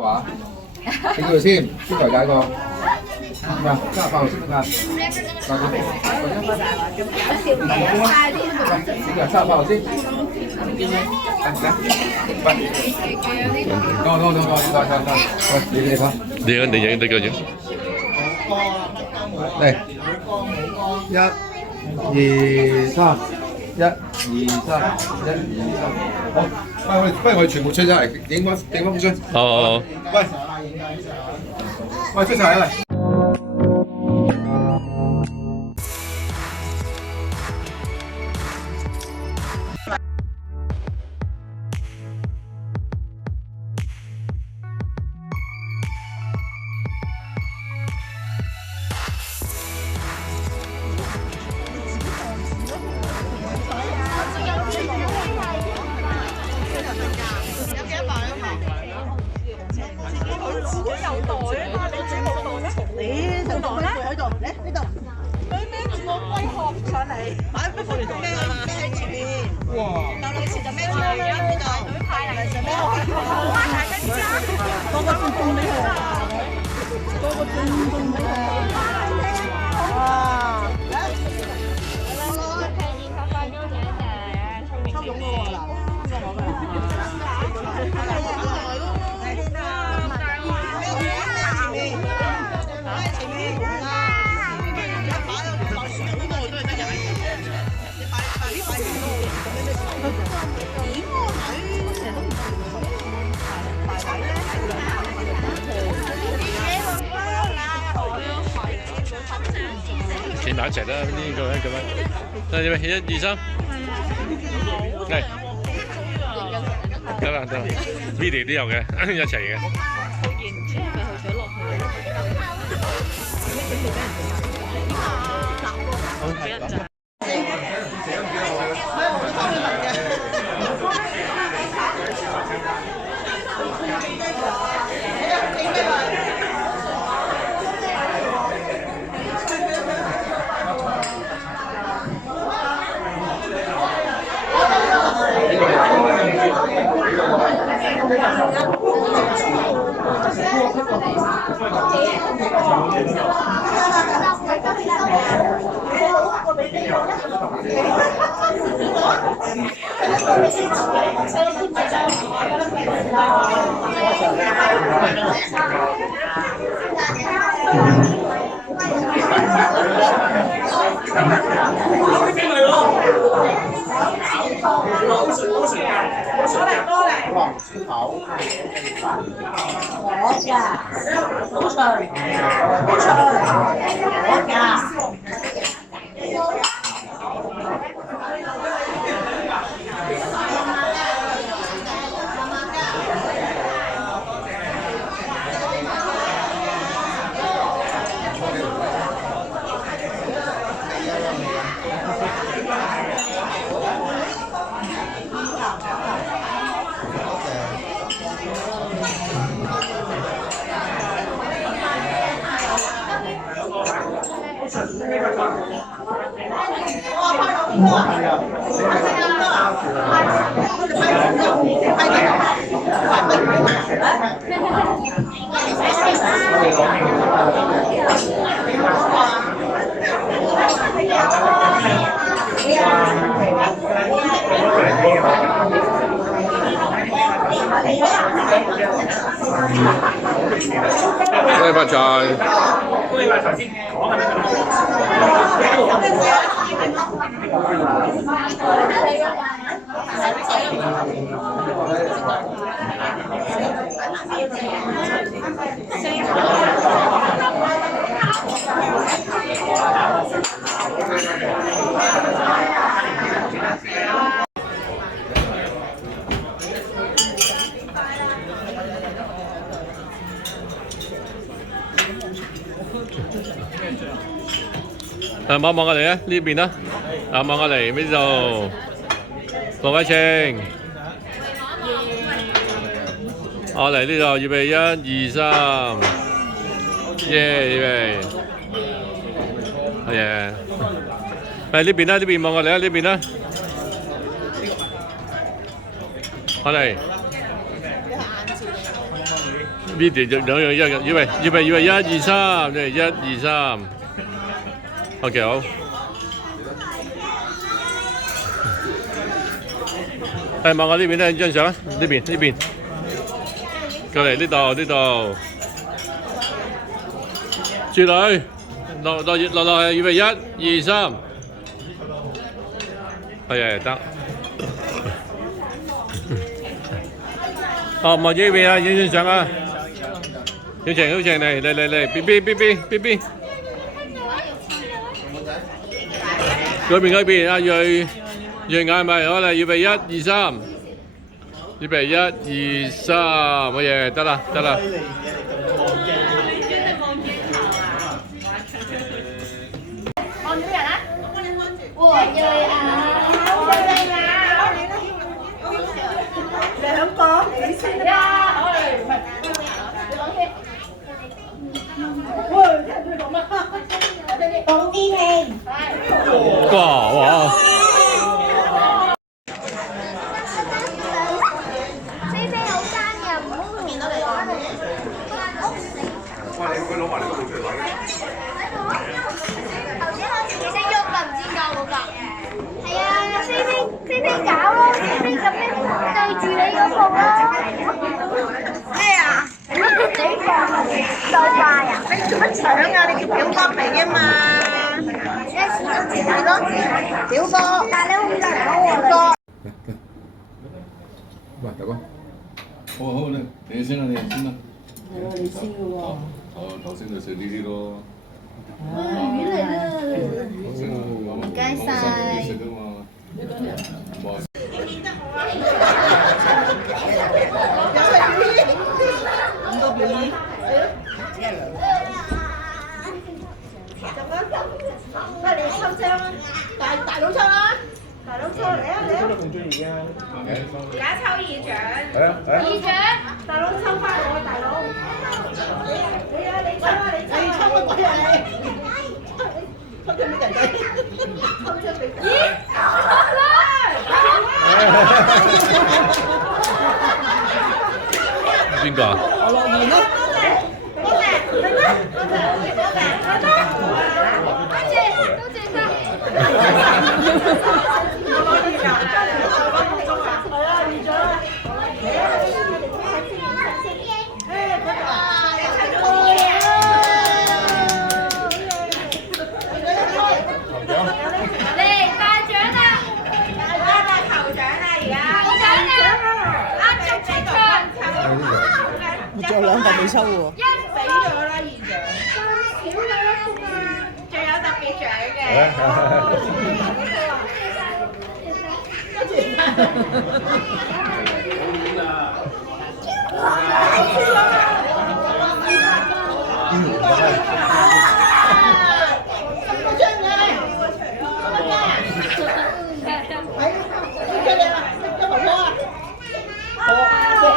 話，整佢先，邊台解個？咩啊？加飯先啊！整個沙飯先。等，喂，你拍。你影得個影。嚟，一、二、三，一、二、三，好，不如我哋全部出晒嚟，影翻幅相。哦。喂，出晒嚟。企埋一齊啦，呢個咁樣。得點啊？1、2、3，嚟，得啦，video 都有嘅，一齊嘅。浩然唔知係咪去咗落去？好俾人賺。恭喜發財！恭喜發財先講係咪？望我嚟啊！呢邊啦，望我嚟呢度，羅偉晴，我嚟呢度，預備1、2、3，耶！預備，好嘢！嚟呢邊啦，呢邊望我嚟啊！呢邊啦，我嚟， video 兩樣一嘅，預備1、2、3，即係1、2、3。OK 好。係望我呢邊咧，張相啊，呢邊，過嚟呢度，轉女，落去，預備1、2、3，係得。哦，望住呢邊啊，影張相啊，小晴嚟，B，嗰邊阿瑞嗌埋好啦，預備1、2、3，預備1、2、3，乜嘢得啦。望住人啊！我瑞啊！兩個，你先啊！喂，聽佢講乜？講啲氣。哇！星星好生日，唔好見到你講。哇！你佢攞埋你嗰度出嚟。頭先開始星星喐㗎，唔知教冇㗎。係啊，星星搞咯，星星咁樣對住你嗰部咯。咩啊？你就快啊！你做乜搶啊？你叫表哥嚟啊嘛！一時都接係咯，表哥。但係你好唔得表哥。喂，大哥，好咧，你先啦。你先嘅喎。頭先就食呢啲咯。魚嚟啦！唔該晒。食㗎嘛。咁多表演。喂，你抽槍啊！大佬抽啊！大佬抽嚟啊！而家抽二獎，大佬抽翻我，大佬。你抽啊！你抽乜鬼啊你？抽張俾人哋，抽張俾。咦？邊個啊？我樂園咯。仲有兩個未收喎。死咗啦，二獎。少咗啦，仲有特別獎嘅。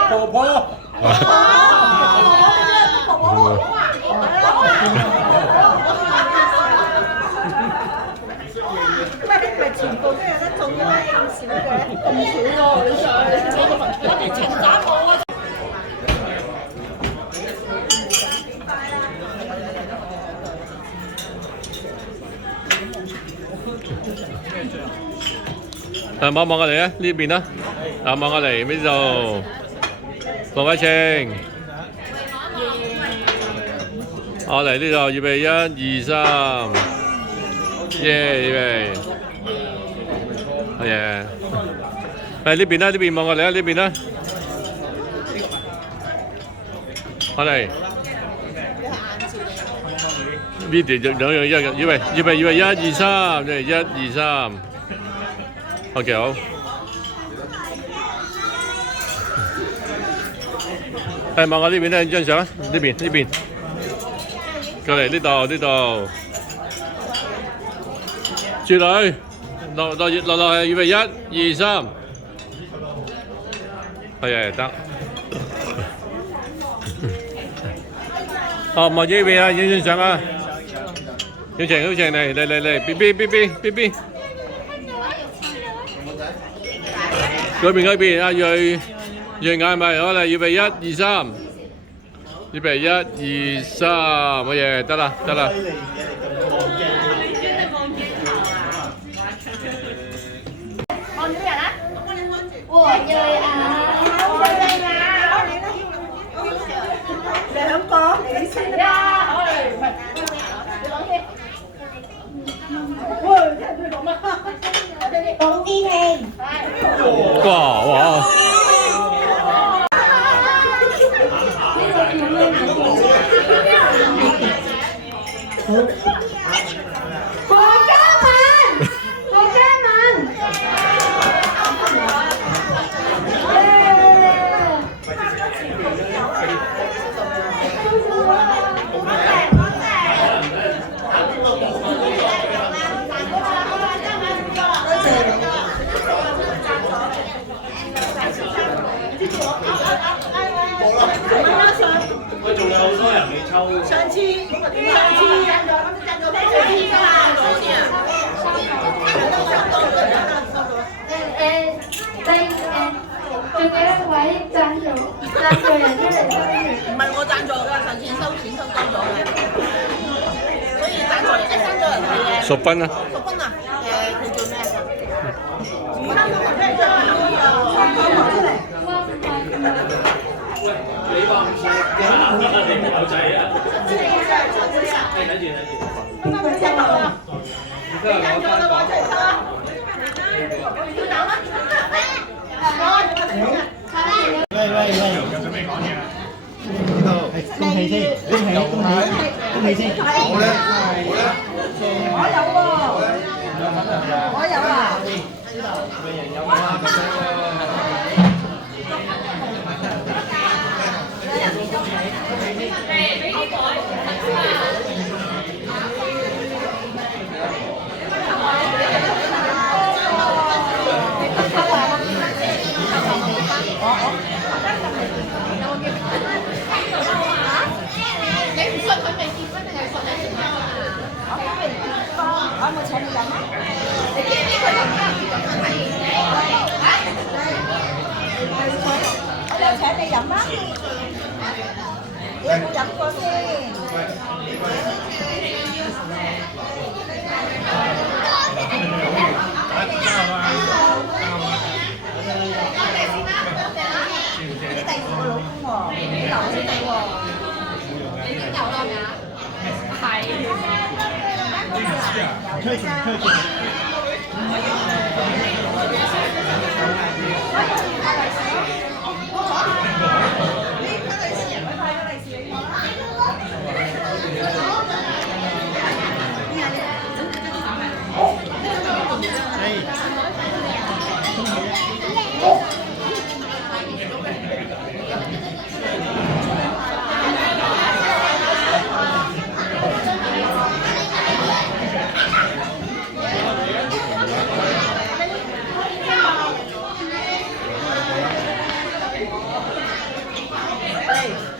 婆婆。全部都有得中嘅咩？咁少嘅，咁少喎！你上我哋尋找我啊！望我嚟啊！呢邊啦，望我嚟呢度，黃偉晴。我嚟呢度，預備1、2、3，預備。係啊，呢邊啦，呢邊望我嚟啊，呢邊啦，我嚟。video 兩樣一嘅，預備1、2、3，即係1、2、3。OK 好。係望我呢邊咧，張相啊，呢邊，過嚟呢度，轉女。落去，預備1、2、3，係得。哦，望住呢邊啊，影張相啊，小晴嚟，B，嗰邊阿瑞嗌埋好啦，預備1、2、3，預備1、2、3，乜嘢？得啦，得啦。望住人啊！我要兩個，你先啦。喂，聽佢講乜？講啲氣。哇哇！何嘉文，何嘉文。喂，仲有好多人未抽。上次仲有一位贊助人出嚟收錢。唔係我贊助㗎，上次收錢收多咗嘅，所以贊助人贊助人係嘅。淑芬啊！淑芬啊，佢叫咩？你話唔識㗎？你有仔啊？睇住。恭喜先，恭喜先。我咧，我有喎，我有啊。我冇請你飲啊！你知唔知佢飲咩？我又請你飲啊！你有冇飲過先？你第二個老公喎，你留咗你喎，你點有啦？係。推薦。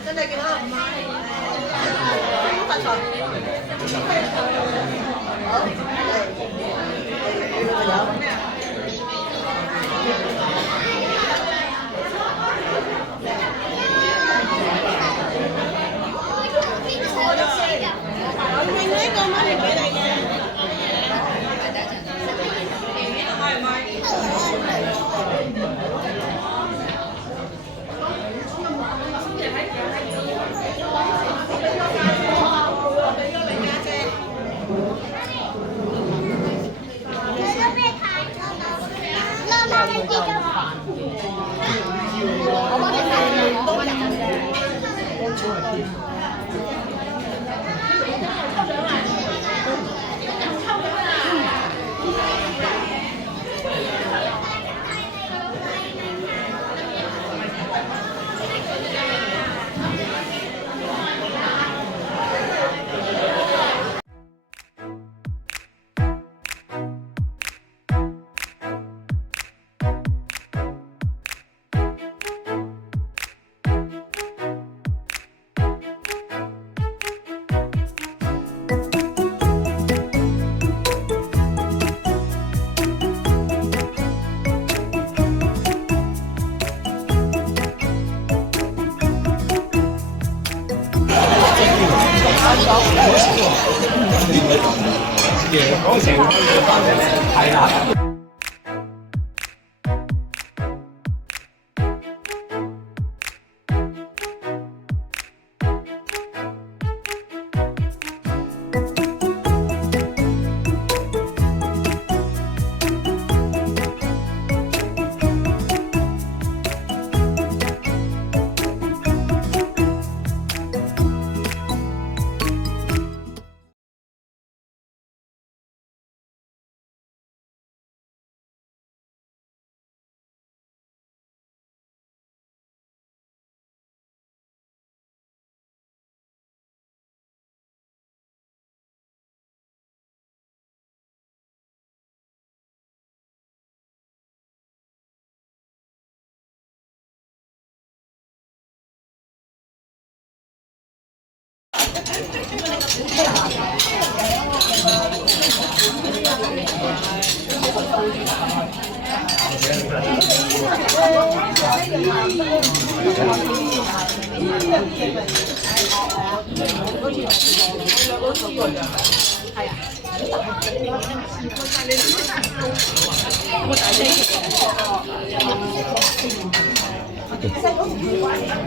真係幾多5啊？發財！好，另外一個媽咪俾你嘅。我幫你睇都人嘅。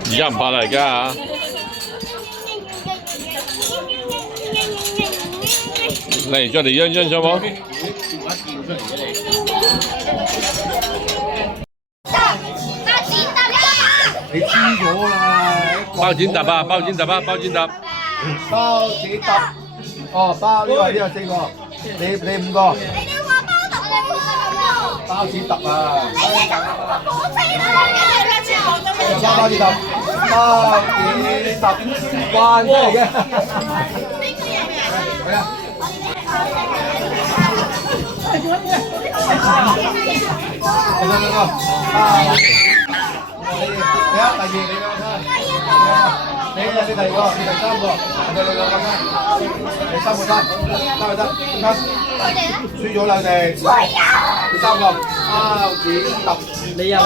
而家唔怕啦，而家啊！嚟，再嚟欣欣上冇？你知咗啦，包剪揼啊！包剪揼啊！包剪揼。包幾揼？哦，包呢個4個，你5個。你哋話包揼，你冇揼。包剪揼啊！你哋咁講死啦！包剪揼，包剪揼，關出嚟嘅。邊個贏啊？係啊。等等，你啊，第二你啦，你第二個，你第三個，你兩個啦，你3個得，輸咗啦你，第3個，包剪揼，你又我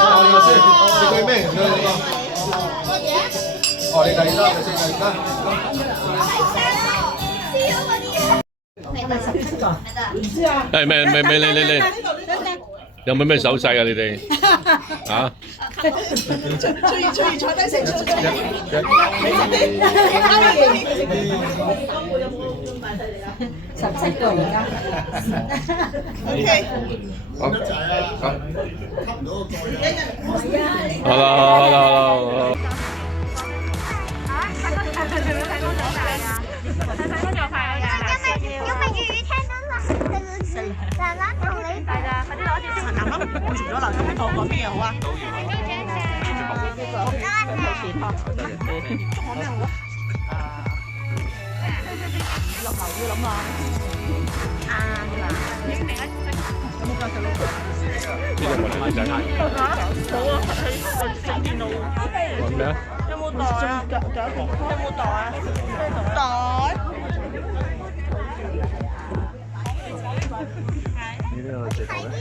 先，你對咩？你對你個，哦，你第二單，你第二誒咩你有冇咩手勢啊？你哋啊？最坐低食出嚟。17個而家。OK。好啦。因為粵語聽得啦，奶奶同你大㗎，快啲攞住先。啱啱完咗啦，咁講咩嘢好啊？落樓要諗啊！啱啦，有冇教細佬？呢個我哋女仔嗌。冇啊，係整電腦。揾咩啊？有冇袋啊？有冇袋啊？袋。呢個最後咧。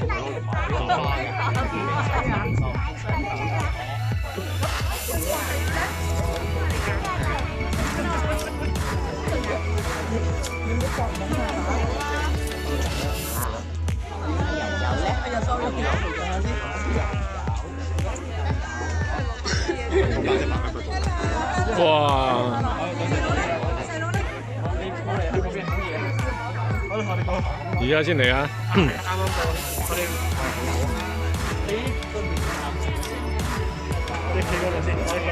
哇！而家先嚟啊！你企過嚟先，我哋講